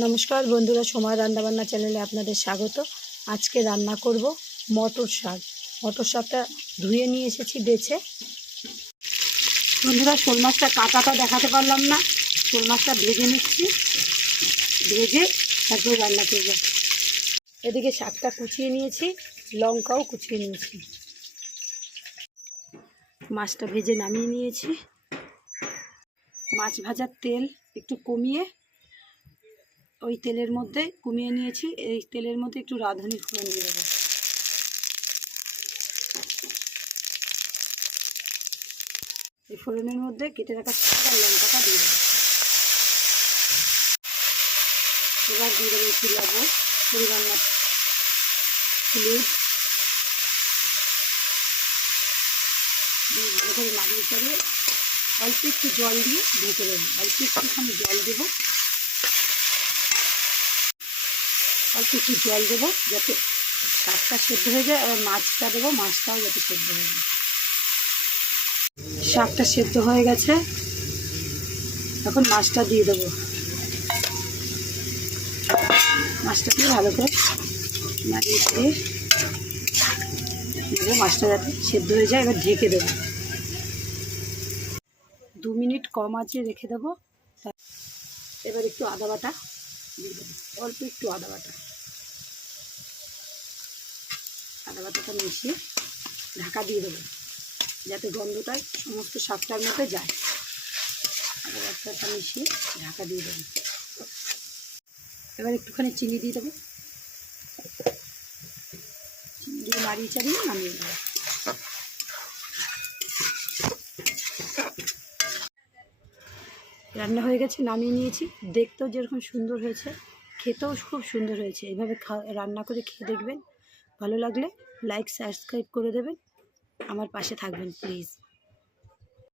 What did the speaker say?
নমস্কার বন্ধুরা, সময় রান্নাবান্না চ্যানেলে আপনাদের স্বাগত। আজকে রান্না করব মটর শাক। মটর শাকটা ধুয়ে নিয়ে এসেছি বেছে। বন্ধুরা, শোল মাছটা কাটাটা দেখাতে পারলাম না। শোল মাছটা ভেজে নিচ্ছি, ভেজে তারপর রান্না করব। এদিকে শাকটা কুচিয়ে নিয়েছি, লঙ্কাও কুচিয়ে নিয়েছি। মাছটা ভেজে নামিয়ে নিয়েছি। মাছ ভাজার তেল একটু কমিয়ে ওই তেলের মধ্যে কমিয়ে নিয়েছি। এই তেলের মধ্যে একটু রাঁধুনি ফোড়ন দিয়ে দেবো। এই ফোড়নের মধ্যে কেটে রাখা শাক আর লঙ্কাটা দিয়ে দেবো। এবার দিয়ে দেবো একটু লবণ, পরিমাণ মতো হলুদ দিয়ে ভালো করে নাড়িয়ে চাড়িয়ে অল্প একটু জল দিয়ে ঢেকে দেবো। অল্প একটুখানি জল দেবো, অল্প একটু জল দেবো যাতে শাকটা সেদ্ধ হয়ে যায়। আবার মাছটা দেবো, মাছটাও যাতে সেদ্ধ হয়ে যায়। শাকটা সেদ্ধ হয়ে গেছে, এখন মাছটা দিয়ে দেবো। মাছটা দিয়ে ভালো করে নাড়িয়ে দিয়ে দেবো, মাছটা যাতে সেদ্ধ হয়ে যায়। এবার ঢেকে দেবো, 2 মিনিট কম আঁচে রেখে দেবো। এবার একটু আদা বাটা দিয়ে দেবো, অল্প একটু আদা বাটাটা মিশিয়ে ঢাকা দিয়ে দেবো যাতে গন্ধটা সমস্ত শাকটার মধ্যে যায়। আদা বাটাটা মিশিয়ে ঢাকা দিয়ে দেবো। এবার একটুখানি চিনি দিয়ে দেবো, চিনি দিয়ে নাড়িয়ে চাড়িয়ে নামিয়ে দেবো। রান্না হয়ে গেছে, নামিয়ে নিয়েছি। দেখতেও যেরকম সুন্দর হয়েছে, খেতেও খুব সুন্দর হয়েছে। এইভাবে রান্না করে খেয়ে দেখবেন। ভালো লাগলে লাইক সাবস্ক্রাইব করে দেবেন, আমার পাশে থাকবেন প্লিজ।